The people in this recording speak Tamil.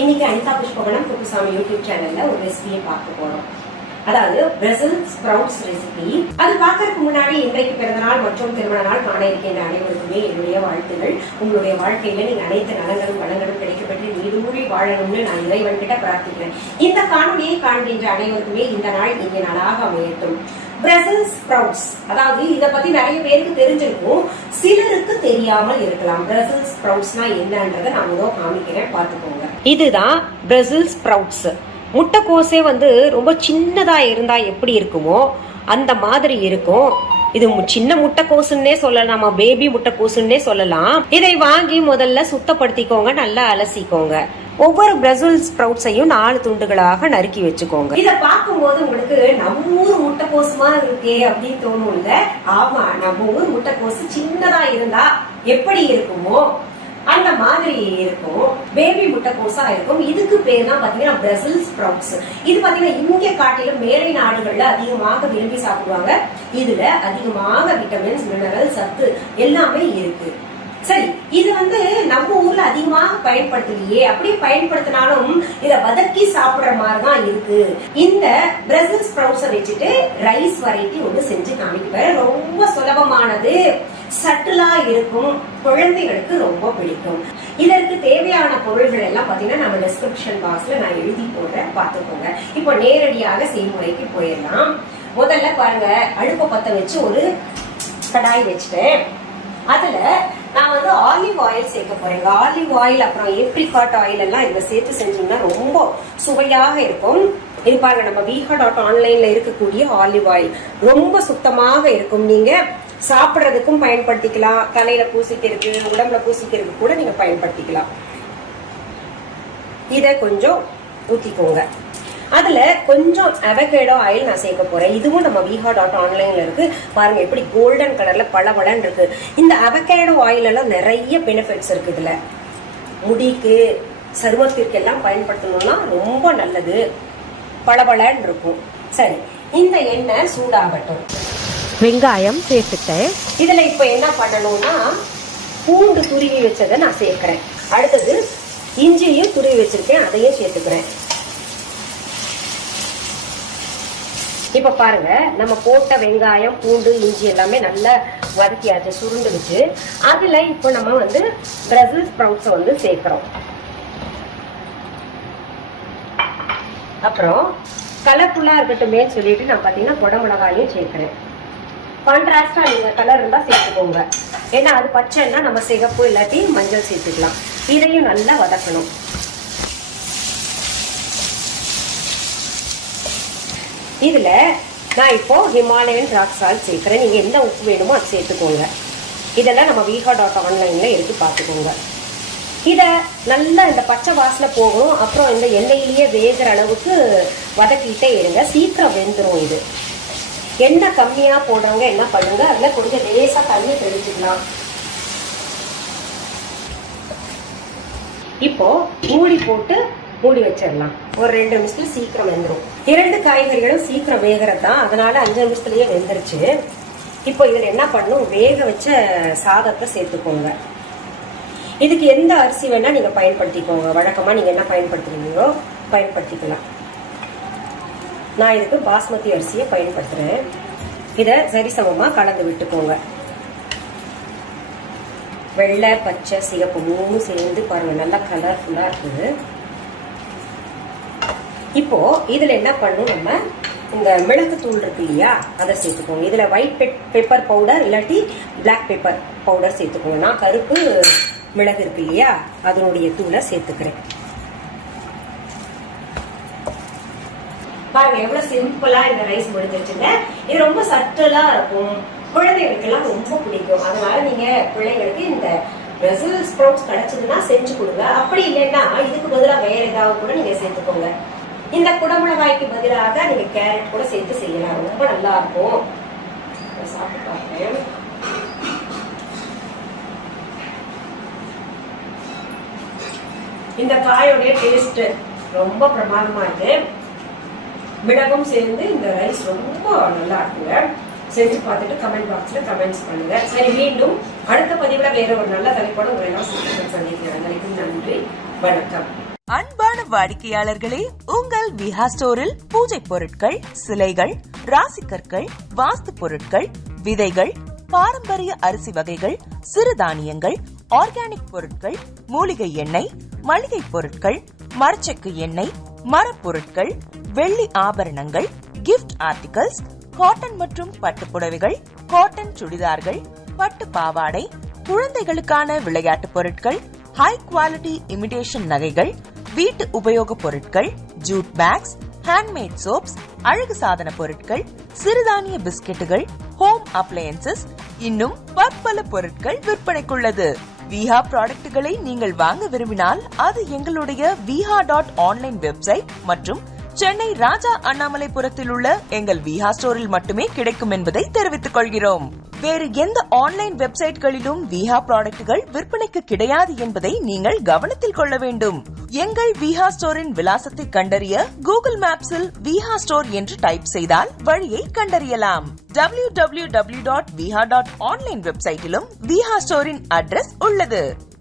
இன்னைக்கு அனிதா புஷ்பகணம் குப்புசாமி யூடியூப் சேனல்ல ஒரு ரெசிபியை பார்க்க போறோம். அதாவது பிரசில் ஸ்ப்ரவுட்ஸ் ரெசிபி. அது பார்க்கறதுக்கு முன்னாடி இன்றைக்கு பிறந்தநாள் மற்றும் திருமண நாள் காண இருக்கின்ற அனைவருக்குமே என்னுடைய வாழ்த்துகள். உங்களுடைய வாழ்க்கையில நீங்க அனைத்து நலங்களும் வளங்களும் கிடைக்கப்பட்டு நீடூழி வாழணும்னு நான் இறைவன் கிட்ட பிரார்த்திக்கிறேன். இந்த காணொலியை காண்கின்ற அனைவருக்குமே இந்த நாள் இந்திய நாளாக அமையட்டும். பிரசில் ஸ்ப்ரவுட்ஸ், அதாவது இத பத்தி நிறைய பேருக்கு தெரிஞ்சிருக்கும், சிலருக்கு தெரியாமல் இருக்கலாம். பிரசில் ஸ்ப்ரவுட்ஸ்னா என்னன்றதை நான் முதல் காமிக்கிறேன், பார்த்துக்கோங்க. இதுதான் பிரசில் ஸ்ப்ரவுட்ஸ். முட்டைக்கோசே ரொம்ப சின்னதா இருந்தா எப்படி இருக்குமோ அந்த மாதிரி இருக்கும். இது சின்ன முட்டைக்கோசுன்னே சொல்லலாம், பேபி முட்டைக்கோசுன்னே சொல்லலாம். இதை வாங்கி முதல்ல சுத்தப்படுத்திக்கோங்க, நல்லா அலசிக்கோங்க. ஒவ்வொரு பிரசில் ஸ்ப்ரவுட்ஸையும் 4 துண்டுகளாக நறுக்கி வச்சுக்கோங்க. இத பார்க்கும்போது உங்களுக்கு நம்ம ஊர் முட்டைக்கோசுமா இருக்கே அப்படின்னு தோணும் இல்ல? ஆமா, நம்ம ஊர் முட்டைக்கோசு சின்னதா இருந்தா எப்படி இருக்குமோ அந்த மாதிரி இருக்கும். பேபி முட்டைக்கோசா இருக்கும். இதுக்கு பேர் தான் பாத்தீங்கன்னா பிரசில் ஸ்ப்ரவுட்ஸ். இது பாத்தீங்கன்னா இங்க காட்டிலும் மேலை நாடுகள்ல அதிகமாக விரும்பி சாப்பிடுவாங்க. இதுல அதிகமாக விட்டமின்ஸ், மினரல், சத்து எல்லாமே இருக்கு. சரி, இது நம்ம ஊர்ல அதிகமாக பயன்படுத்தலையே, அப்படியே பயன்படுத்தினாலும் இத வதக்கி சாப்பிடுற மாதிரிதான் இருக்கு. இந்த பிரசில் ஸ்ப்ரவுட்ஸை வச்சுட்டு ரைஸ் வெரைட்டி ஒண்ணு செஞ்சு காமிக்கிறேன். ரொம்ப சுலபமானது, சட்டிலா இருக்கும், குழந்தைகளுக்கு ரொம்ப பிடிக்கும். இதற்கு தேவையான பொருள்கள் எல்லாம் பாத்தீங்கன்னா நம்ம டிஸ்கிரிப்ஷன் பாக்ஸ்ல நான் எழுதி போடுறேன், பாத்துக்கோங்க. இப்போ நேரடியாக செய்முறைக்கு போயிடலாம். முதல்ல பாருங்க, அடுப்பை பத்த வச்சு ஒரு கடாய் வச்சுட்டேன். அதுல நான் ஆலிவ் ஆயில் சேர்க்க போறேன். ஆலிவ் ஆயில் அப்புறம் ஏப்ரிகாட் ஆயில் எல்லாம் இதை சேர்த்து செஞ்சோம்னா ரொம்ப சுவையாக இருக்கும். இது பாருங்க, நம்ம viha.online இருக்கக்கூடிய ஆலிவ் ஆயில் ரொம்ப சுத்தமாக இருக்கும். நீங்க சாப்பிட்றதுக்கும் பயன்படுத்திக்கலாம், தலையில பூசிக்கிறதுக்கு, உடம்புல பூசிக்கிறதுக்கு கூட நீங்க பயன்படுத்திக்கலாம். இத கொஞ்சம் ஊத்திக்கோங்க. அதுல கொஞ்சம் அவகேடோ ஆயில் நான் சேர்க்க போறேன். இதுவும் நம்ம viha.online இருக்கு. பாருங்க எப்படி கோல்டன் கலர்ல பளபளன்னு இருக்கு. இந்த அவகேடோ ஆயில் எல்லாம் நிறைய பெனிஃபிட்ஸ் இருக்கு. இதுல முடிக்கு, சருமத்திற்கு எல்லாம் பயன்படுத்தணும்னா ரொம்ப நல்லது, பளபளன்னு இருக்கும். சரி, இந்த எண்ணெய் சூடாகட்டும். வெங்காயம் சேர்த்துட்டேன். இதுல இப்ப என்ன பண்ணணும்னா பூண்டு துருவி வச்சதை நான் சேர்க்கிறேன். அடுத்தது இஞ்சியும் துருவி வச்சிருக்கேன், அதையும் சேர்த்துக்கிறேன். இப்ப பாருங்க, நம்ம போட்ட வெங்காயம், பூண்டு, இஞ்சி எல்லாமே நல்லா வதக்கியாச்சு, சுருண்டுச்சு. அதுல இப்ப நம்ம பிரசில் ஸ்ப்ரவுட்ஸை சேர்க்கிறோம். அப்புறம் கலர்ஃபுல்லா இருக்கட்டுமே சொல்லிட்டு நான் பாத்தீங்கன்னா குடமிளகாயும் சேர்க்கிறேன். கான்ட்ராஸ்டா நீங்க கலர் இருந்தா சேர்த்துக்கோங்க. ஏன்னா அது பச்சைன்னா நம்ம சிகப்பு இல்லாட்டி மஞ்சள் சேர்த்துக்கலாம். இதையும் நல்லா வதக்கணும். இதுல நான் இப்போ ஹிமாலயன் ராக் சால்ட் சேர்க்கிறேன். நீங்க எந்த உப்பு வேணுமோ அது சேர்த்துக்கோங்க. இதெல்லாம் நம்ம viha.online எடுத்து பார்த்துக்கோங்க. இத நல்லா இந்த பச்சை வாசனை போகும். அப்புறம் இந்த எண்ணெயிலேயே வேகிற அளவுக்கு வதக்கிட்டே இருங்க, சீக்கிரம் வெந்துடும். இது எண்ணெய் கம்மியா போடுறவங்க என்ன பண்ணுங்க, அதுல கொஞ்சம் லேசா தண்ணி தெளிச்சுக்கலாம். இப்போ மூடி போட்டு மூடி வச்சிடலாம். ஒரு 2 நிமிஷத்துல சீக்கிரம் வெந்துடும். 2 காய்கறிகளும் சீக்கிரம் வேகிறதா, அதனால 5 நிமிஷத்துலயே வெந்துருச்சு. இப்போ இதுல என்ன பண்ணும், வேக வச்ச சாதத்தை சேர்த்துக்கோங்க. இதுக்கு எந்த அரிசி வேணா நீங்க பயன்படுத்திக்கோங்க. வழக்கமா நீங்க என்ன பயன்படுத்துறீங்களோ பயன்படுத்திக்கலாம். நான் இதுக்கு பாஸ்மதி அரிசியை பயன்படுத்துறேன். இத சரிசமமா கலந்து விட்டுக்கோங்க. வெள்ளை, பச்சை, சிகப்பு 3 சேர்ந்து பாருங்க, நல்லா கலர்ஃபுல்லா இருக்குது. இப்போ இதுல என்ன பண்ணும், நம்ம இந்த மிளகு தூள் இருக்கு இல்லையா, அதை சேர்த்துக்கோங்க. இதுல ஒயிட் பெப்பர் பவுடர் இல்லாட்டி பிளாக் பெப்பர் பவுடர் சேர்த்துக்கோங்க. நான் கருப்பு மிளகு இருக்கு இல்லையா, அதனுடைய தூளை சேர்த்துக்கிறேன். பாருங்க எவ்வளவு சிம்பிளா இந்த ரைஸ் முடிஞ்சிருச்சுங்க. இது ரொம்ப சட்டலா இருக்கும், குழந்தைகளுக்கு எல்லாம் ரொம்ப பிடிக்கும். அதனால நீங்க பிள்ளைங்களுக்கு இந்த பிரசில் ஸ்ப்ரவுட்ஸ் கிடைச்சதுன்னா செஞ்சு கொடுங்க. அப்படி இல்லைன்னா இதுக்கு பதிலாக வேற ஏதாவது கூட நீங்க சேர்த்துக்கோங்க. இந்த குடமிளகாய்க்கு பதிலாக நீங்க கேரட் கூட சேர்த்து செய்யலாம், ரொம்ப நல்லா இருக்கும். சாப்பிட்டு பார்ப்பேன். இந்த காயோடைய டேஸ்ட் ரொம்ப பிரமாதமா இருக்கு. மிளகும் சேர்ந்து இந்த ரைஸ் ரொம்ப நல்லா இருக்குங்க. செஞ்சு பார்த்துட்டு கமெண்ட் பாக்ஸ்ல கமெண்ட்ஸ் பண்ணுங்க. சரி, மீண்டும் அடுத்த பதிவுல வேற ஒரு நல்ல தலைப்போட உங்களை எல்லாம் சந்திக்கிறேன். நன்றி, வணக்கம். அன்பான வாடிக்கையாளர்களே, உங்கள் விஹா ஸ்டோரில் பூஜை பொருட்கள், சிலைகள், ராசிக்கற்கள், வாஸ்து பொருட்கள், விதைகள், பாரம்பரிய அரிசி வகைகள், சிறுதானியங்கள், ஆர்கானிக் பொருட்கள், மூலிகை எண்ணெய், மளிகை பொருட்கள், மரச்செக்கு எண்ணெய், மரப்பொருட்கள், வெள்ளி ஆபரணங்கள், கிஃப்ட் ஆர்டிகல்ஸ், காட்டன் மற்றும் பட்டு புடவைகள், காட்டன் சுடிதார்கள், பட்டு பாவாடை, குழந்தைகளுக்கான விளையாட்டு பொருட்கள், ஹை குவாலிட்டி இமிடேஷன் நகைகள், வீட்டு உபயோக பொருட்கள், ஜூட் பேக்ஸ், ஹேண்ட்மேட் சோப்ஸ், அழகு சாதன பொருட்கள், சிறுதானிய பிஸ்கெட்டுகள், ஹோம் அப்ளையன்சஸ், இன்னும் பற்பல பொருட்கள் விற்பனைக்குள்ளது. விஹா ப்ராடக்ட்களை நீங்கள் வாங்க விரும்பினால் அது எங்களுடைய viha.online வெப்சைட் மற்றும் சென்னை ராஜா அண்ணாமலைபுரத்தில் உள்ள எங்கள் விஹா ஸ்டோரில் மட்டுமே கிடைக்கும் என்பதை தெரிவித்துக் கொள்கிறோம். வேறு எந்த ஆன்லைன் வெப்சைட்களிலும் விஹா ப்ராடக்ட்கள் விற்பனைக்கு கிடையாது என்பதை நீங்கள் கவனத்தில் கொள்ள வேண்டும். எங்கள் விஹா ஸ்டோரின் விலாசத்தை கண்டறிய கூகுள் மேப்ஸில் விஹா ஸ்டோர் என்று டைப் செய்தால் வழியை கண்டறியலாம். www.viha.online வெப்சைட்டிலும் விஹா ஸ்டோரின் அட்ரஸ் உள்ளது.